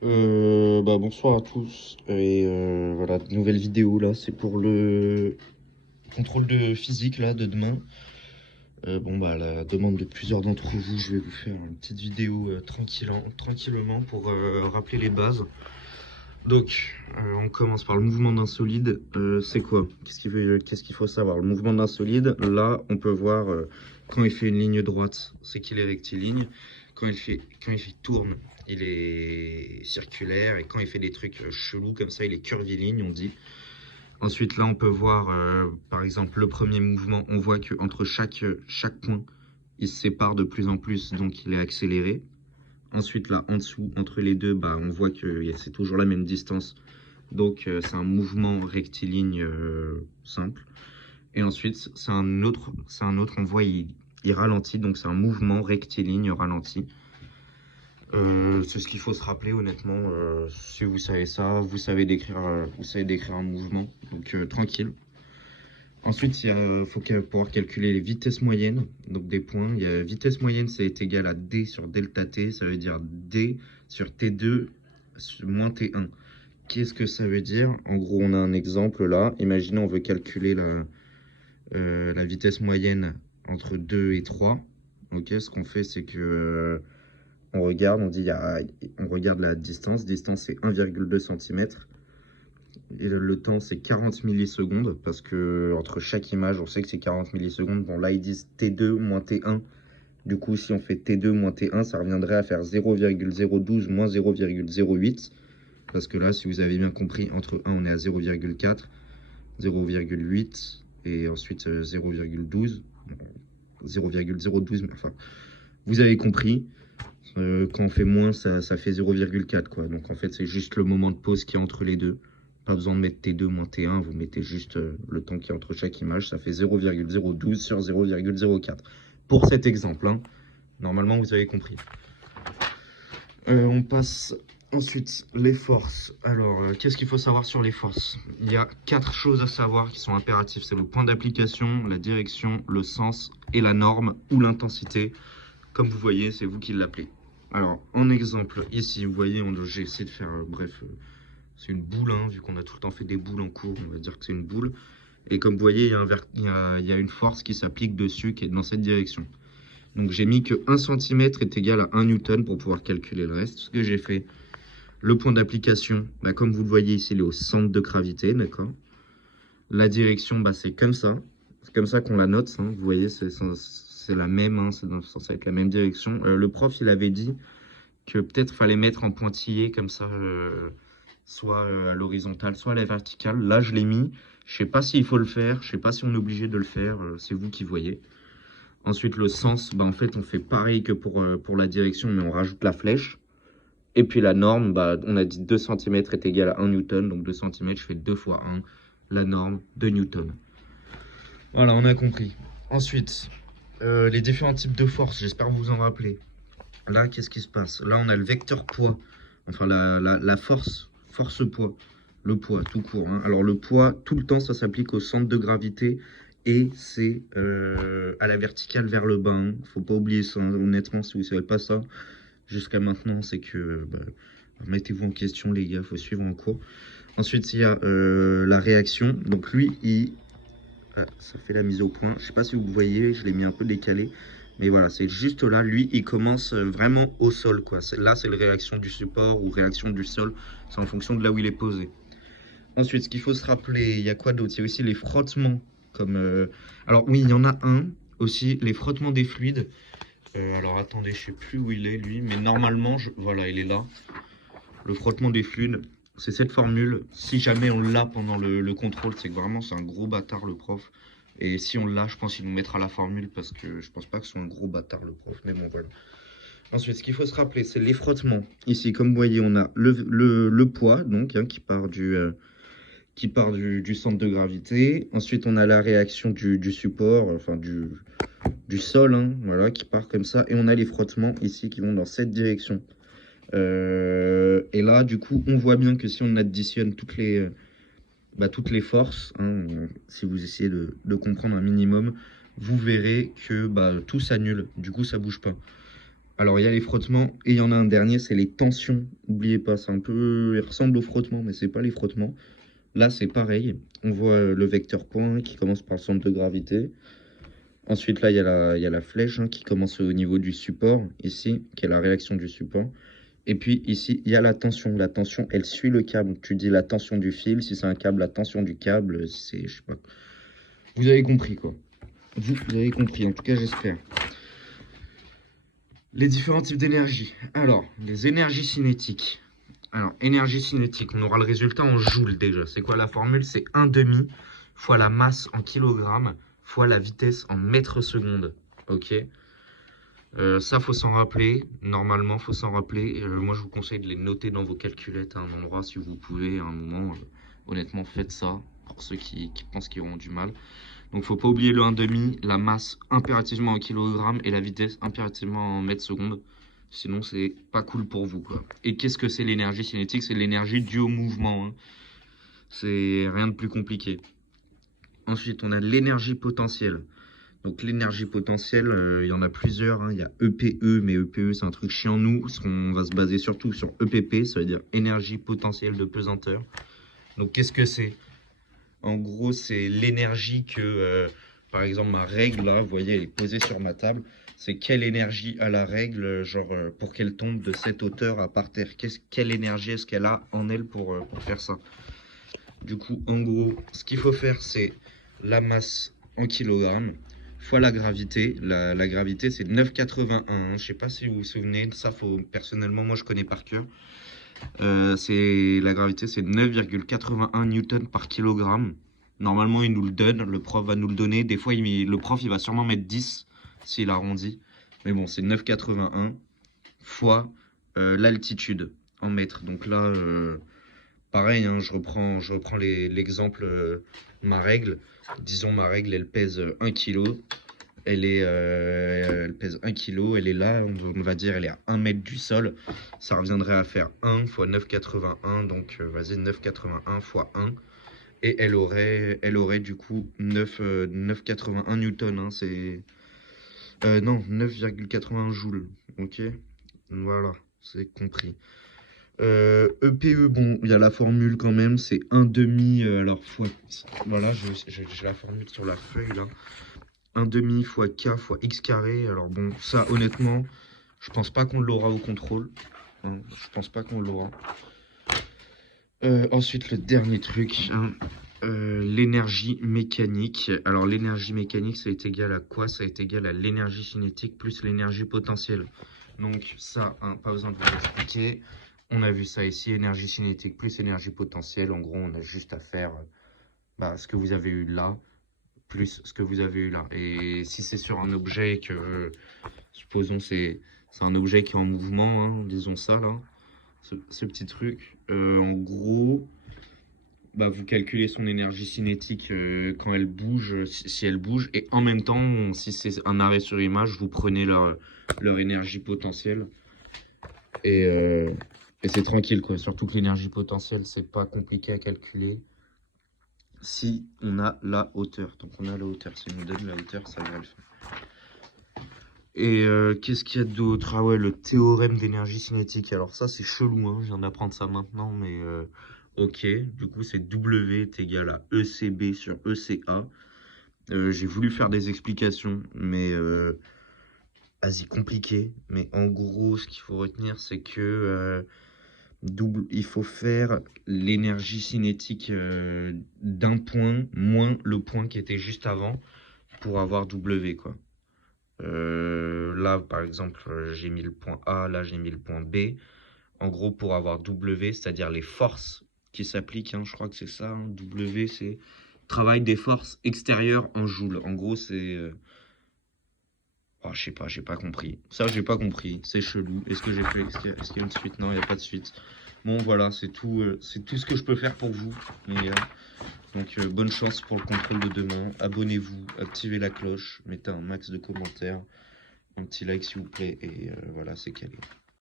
Bonsoir à tous et voilà, nouvelle vidéo là, c'est pour le contrôle de physique là de demain. À la demande de plusieurs d'entre vous, je vais vous faire une petite vidéo tranquillement pour rappeler les bases. Donc, on commence par le mouvement d'un solide. C'est quoi? Qu'est-ce qu'il faut savoir? Le mouvement d'un solide, là, on peut voir quand il fait une ligne droite, c'est qu'il est rectiligne. Quand il tourne, il est circulaire. Et quand il fait des trucs chelous comme ça, il est curviligne, on dit. Ensuite, là, on peut voir, par exemple, le premier mouvement, on voit qu'entre chaque point, il se sépare de plus en plus, donc il est accéléré. Ensuite, là, en dessous, entre les deux, on voit que c'est toujours la même distance. Donc, c'est un mouvement rectiligne simple. Et ensuite, on voit, il ralentit. Donc, c'est un mouvement rectiligne ralenti. C'est ce qu'il faut se rappeler, honnêtement. Si vous savez ça, vous savez décrire un mouvement. Donc, tranquille. Ensuite, il faut pouvoir calculer les vitesses moyennes, donc des points. Il y a vitesse moyenne, c'est égal à D sur delta T, ça veut dire D sur T2 moins T1. Qu'est-ce que ça veut dire? En gros, on a un exemple là. Imaginez, on veut calculer la vitesse moyenne entre 2 et 3. Ok, ce qu'on fait, c'est que on regarde, on regarde la distance. Distance, c'est 1,2 cm. Et le temps, c'est 40 millisecondes, parce que entre chaque image, on sait que c'est 40 millisecondes. Bon, là, ils disent T2 moins T1. Du coup, si on fait T2 moins T1, ça reviendrait à faire 0,012 moins 0,08. Parce que là, si vous avez bien compris, entre 1, on est à 0,4, 0,8, et ensuite 0,12. 0,012, enfin, vous avez compris. Quand on fait moins, ça fait 0,4, quoi. Donc, en fait, c'est juste le moment de pause qui est entre les deux. Pas besoin de mettre T2 moins T1, vous mettez juste le temps qui est entre chaque image, ça fait 0,012 sur 0,04. Pour cet exemple, hein, normalement vous avez compris. On passe ensuite les forces. Alors, qu'est-ce qu'il faut savoir sur les forces? Il y a 4 choses à savoir qui sont impératives. C'est le point d'application, la direction, le sens et la norme ou l'intensité. Comme vous voyez, c'est vous qui l'appelez. Alors, en exemple, ici, vous voyez, j'ai essayé de faire, c'est une boule, hein, vu qu'on a tout le temps fait des boules en cours, on va dire que c'est une boule. Et comme vous voyez, il y a une force qui s'applique dessus, qui est dans cette direction. Donc j'ai mis que 1 cm est égal à 1 Newton pour pouvoir calculer le reste. Ce que j'ai fait, le point d'application, comme vous le voyez ici, il est au centre de gravité, d'accord. La direction, c'est comme ça. C'est comme ça qu'on la note, hein. Vous voyez, c'est la même, hein, c'est censé être la même direction. Le prof, il avait dit que peut-être fallait mettre en pointillé comme ça, soit à l'horizontale, soit à la verticale. Là, je l'ai mis. Je sais pas s'il faut le faire. Je sais pas si on est obligé de le faire. C'est vous qui voyez. Ensuite, le sens, en fait, on fait pareil que pour la direction, mais on rajoute la flèche. Et puis la norme, on a dit 2 cm est égal à 1 Newton. Donc 2 cm, je fais 2 fois 1. La norme, 2 Newton. Voilà, on a compris. Ensuite, les différents types de forces, j'espère vous en rappeler. Là, qu'est-ce qui se passe? Là, on a le vecteur poids. Enfin, la force poids. Le poids, tout court, hein. Alors, le poids, tout le temps, ça s'applique au centre de gravité. Et c'est à la verticale vers le bas, hein. Faut pas oublier ça, hein. Honnêtement, si vous savez pas ça, jusqu'à maintenant, c'est que... remettez-vous en question, les gars, faut suivre en cours. Ensuite, il y a la réaction. Donc, lui, ça fait la mise au point. Je sais pas si vous voyez, je l'ai mis un peu décalé. Mais voilà, c'est juste là, lui, il commence vraiment au sol, quoi. Là, c'est la réaction du support ou réaction du sol. C'est en fonction de là où il est posé. Ensuite, ce qu'il faut se rappeler, il y a quoi d'autre? Il y a aussi les frottements. Alors oui, il y en a un aussi, les frottements des fluides. Alors attendez, je sais plus où il est, lui. Mais normalement, voilà, il est là. Le frottement des fluides, c'est cette formule. Si jamais on l'a pendant le contrôle, c'est que vraiment, c'est un gros bâtard, le prof. Et si on l'a, je pense qu'il nous mettra la formule parce que je pense pas que ce soit un gros bâtard, le prof. Mais bon, voilà. Ensuite, ce qu'il faut se rappeler, c'est les frottements. Ici, comme vous voyez, on a le poids, donc, hein, qui part du centre de gravité. Ensuite, on a la réaction du support, enfin du sol, hein, voilà, qui part comme ça. Et on a les frottements ici qui vont dans cette direction. Et là, du coup, on voit bien que si on additionne toutes les forces, hein, si vous essayez de comprendre un minimum, vous verrez que tout s'annule. Du coup, ça bouge pas. Alors, il y a les frottements et il y en a un dernier, c'est les tensions. N'oubliez pas, c'est un peu... Il ressemble aux frottements, mais c'est pas les frottements. Là, c'est pareil. On voit le vecteur point qui commence par le centre de gravité. Ensuite, là, il y a la flèche qui commence au niveau du support, ici, qui est la réaction du support. Et puis, ici, il y a la tension. La tension, elle suit le câble. Tu dis la tension du fil. Si c'est un câble, la tension du câble. C'est, je sais pas. Vous avez compris, quoi. Vous avez compris, en tout cas, j'espère. Les différents types d'énergie. Alors, les énergies cinétiques. Alors, énergie cinétique, on aura le résultat en joules déjà. C'est quoi la formule? C'est 1/2 fois la masse en kilogrammes fois la vitesse en mètres secondes. Ok. Ça, faut s'en rappeler. Normalement, faut s'en rappeler. Moi, je vous conseille de les noter dans vos calculettes à un endroit si vous pouvez. À un moment, honnêtement, faites ça pour ceux qui pensent qu'ils auront du mal. Donc, faut pas oublier le 1/2, la masse impérativement en kilogrammes et la vitesse impérativement en mètres secondes. Sinon, c'est pas cool pour vous, quoi. Et qu'est-ce que c'est l'énergie cinétique? C'est l'énergie due au mouvement. C'est rien de plus compliqué. Ensuite, on a l'énergie potentielle. Donc l'énergie potentielle, il y en a plusieurs. Il y a EPE, mais EPE c'est un truc chiant. Nous, on va se baser surtout sur EPP, ça veut dire énergie potentielle de pesanteur. Donc qu'est-ce que c'est? En gros, c'est l'énergie que, par exemple, ma règle, là, vous voyez, elle est posée sur ma table. C'est quelle énergie a la règle, genre, pour qu'elle tombe de cette hauteur à par terre. Quelle énergie est-ce qu'elle a en elle pour faire ça? Du coup, en gros, ce qu'il faut faire, c'est la masse en kilogrammes fois la gravité. La gravité, c'est 9,81. Je ne sais pas si vous vous souvenez de ça. Personnellement, moi, je connais par cœur. La gravité, c'est 9,81 newtons par kilogramme. Normalement, il nous le donne. Le prof va nous le donner. Des fois, le prof, il va sûrement mettre 10 s'il arrondit. Mais bon, c'est 9,81 fois l'altitude en mètres. Donc là... pareil, je reprends l'exemple, ma règle. Disons, ma règle, elle pèse 1 kg. Elle pèse 1 kg, elle est là, on va dire, elle est à 1 mètre du sol. Ça reviendrait à faire 1 fois 9,81, donc vas-y, 9,81 fois 1. Et elle aurait du coup 9,81 newtons, c'est... non, 9,81 joules, ok. Voilà, c'est compris. EPE, bon, il y a la formule quand même, c'est 1/2, alors fois, voilà, j'ai la formule sur la feuille là, 1/2 fois K fois X carré, alors bon, ça honnêtement, je pense pas qu'on l'aura au contrôle, je pense pas qu'on l'aura. Ensuite, le dernier truc, l'énergie mécanique. Alors l'énergie mécanique, ça est égal à quoi? Ça est égal à l'énergie cinétique plus l'énergie potentielle. Donc ça, pas besoin de vous expliquer. On a vu ça ici, énergie cinétique plus énergie potentielle. En gros, on a juste à faire ce que vous avez eu là, plus ce que vous avez eu là. Et si c'est sur un objet que, supposons c'est un objet qui est en mouvement, disons ça là, ce petit truc, en gros, vous calculez son énergie cinétique quand elle bouge, si elle bouge, et en même temps, si c'est un arrêt sur image, vous prenez leur énergie potentielle. Et c'est tranquille, quoi. Surtout que l'énergie potentielle, c'est pas compliqué à calculer si on a la hauteur. Donc on a la hauteur. Si on nous donne la hauteur, ça va le faire. Et qu'est-ce qu'il y a d'autre? Ah ouais, le théorème d'énergie cinétique. Alors ça, c'est chelou, je viens d'apprendre ça maintenant, mais ok. Du coup, c'est W est égal à ECB sur ECA. J'ai voulu faire des explications, mais... vas-y, compliqué. Mais en gros, ce qu'il faut retenir, c'est que... il faut faire l'énergie cinétique d'un point moins le point qui était juste avant pour avoir W, quoi. Là, par exemple, j'ai mis le point A, là, j'ai mis le point B. En gros, pour avoir W, c'est-à-dire les forces qui s'appliquent, je crois que c'est ça, W, c'est travail des forces extérieures en joules. En gros, c'est... je sais pas, j'ai pas compris. Ça, j'ai pas compris. C'est chelou. Est-ce que j'ai fait... Est-ce qu'il y a une suite? Non, il n'y a pas de suite. Bon, voilà, c'est tout ce que je peux faire pour vous. Donc, bonne chance pour le contrôle de demain. Abonnez-vous, activez la cloche, mettez un max de commentaires, un petit like s'il vous plaît. Et voilà, c'est calé.